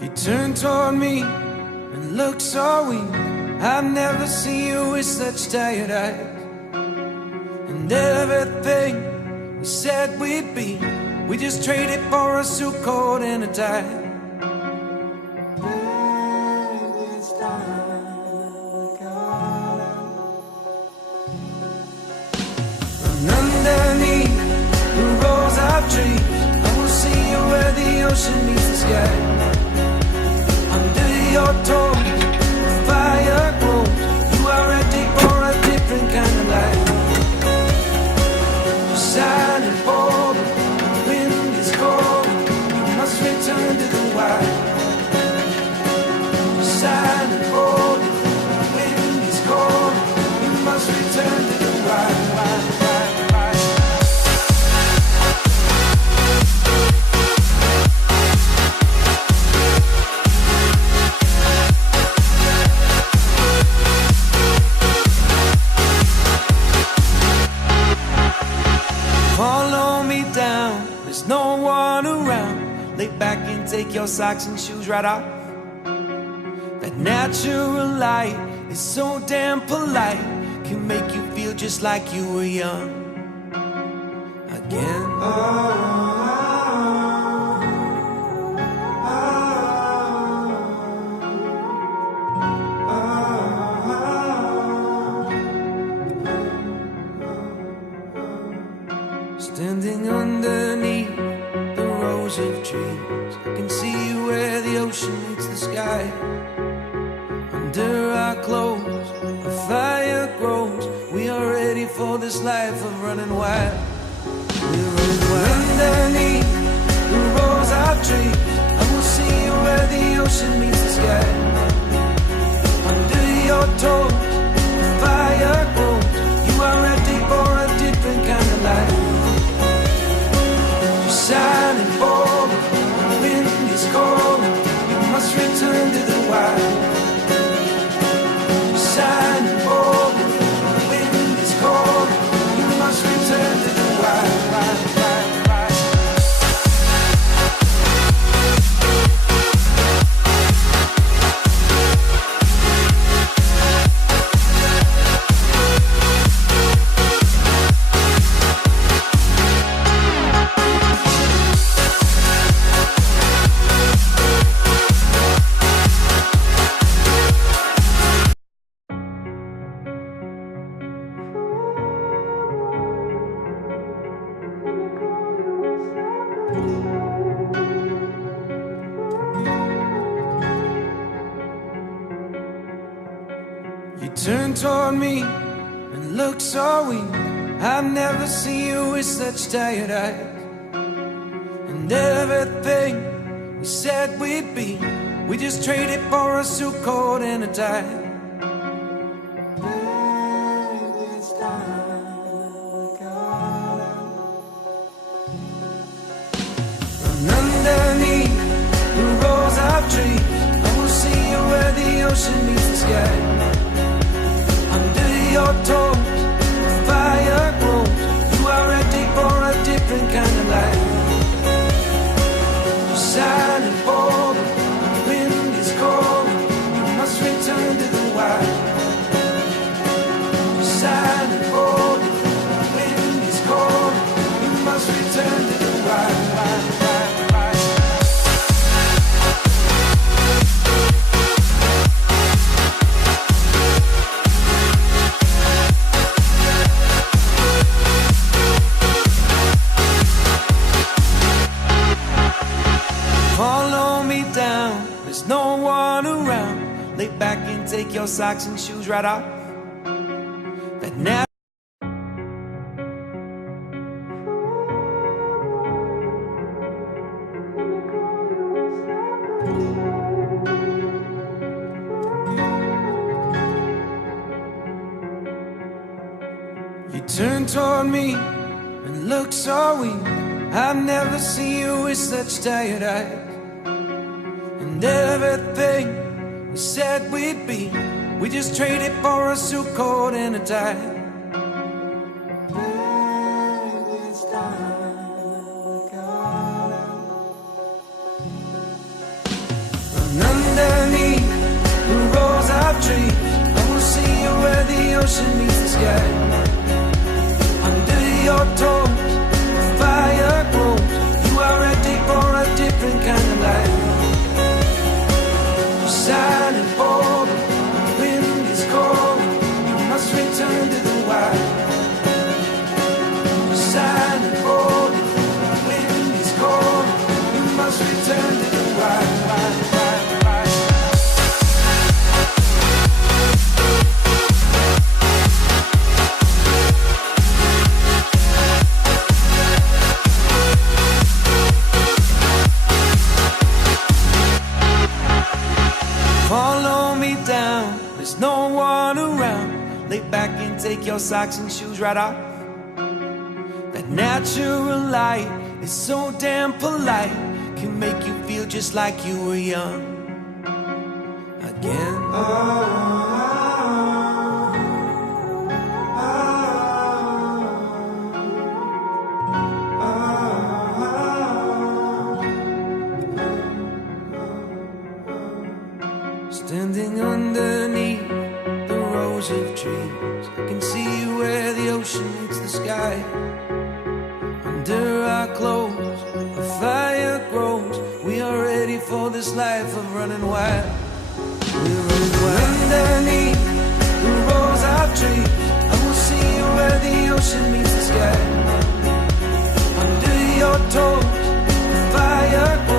You turned toward me and looked so weak. I've never seen you with such tired eyes. And everything we said we'd be, we just traded for a suit coat and a tie. And underneath the rows of trees, I will see you where the ocean meets the sky. Under your toes, the fire grows. You are ready for a different kind of life. You're silent, bold, the wind is cold. You must return to the wild. You're silent, bold, the wind is cold. You must return to the wild. Follow me down, there's no one around. Lay back and take your socks and shoes right off. That natural light is so damn polite, can make you feel just like you were young again. Standing underneath the rows of trees, I can see you where the ocean meets the sky. Under our clothes, a fire grows. We are ready for this life of running wild. We're running wild. Underneath the rows of trees, I will see you where the ocean meets the sky. Under your toes, the fire grows. You are ready for a different kind of life. Silent, bold, the wind is cold. You must return to the wild. Silent, bold, the wind is cold. You must return to the wild. You turned toward me and looked so weak. I've never seen you with such tired eyes. And everything we said we'd be, we just traded for a suit coat and a tie. And underneath the rows of trees, I will see you where the ocean meets the sky. Under your toes, the fire grows. You are ready for a different kind of life. You're silent, bold, the wind is cold. You must return to the wild. You're silent, bold, the wind is cold. You must return to the wild. Follow me down, there's no one around. Lay back and take your socks and shoes right off. That You turned toward me and looked so weak. I've never seen you with such tired eyes. And everything we said we'd be, we just traded for a suit coat and a tie. And underneath the rows of trees, I will see you where the ocean meets the sky. Under your toes, the fire grows. You are ready for a different kind of life. You're silent, bold, the wind is cold. You must return to the wild. You're silent, bold, the wind is cold. You must return to the wild. Follow me down, there's no one around. Lay back and take your socks and shoes right off. That natural light is so damn polite, can make you feel just like you were young again. Standing underneath the rows of trees, I can see where the ocean meets the sky. Under our clothes, a fire grows. We are ready for this life of running wild. We're running wild. Underneath the rows of trees, I will see you where the ocean meets the sky. Under your toes, the fire grows.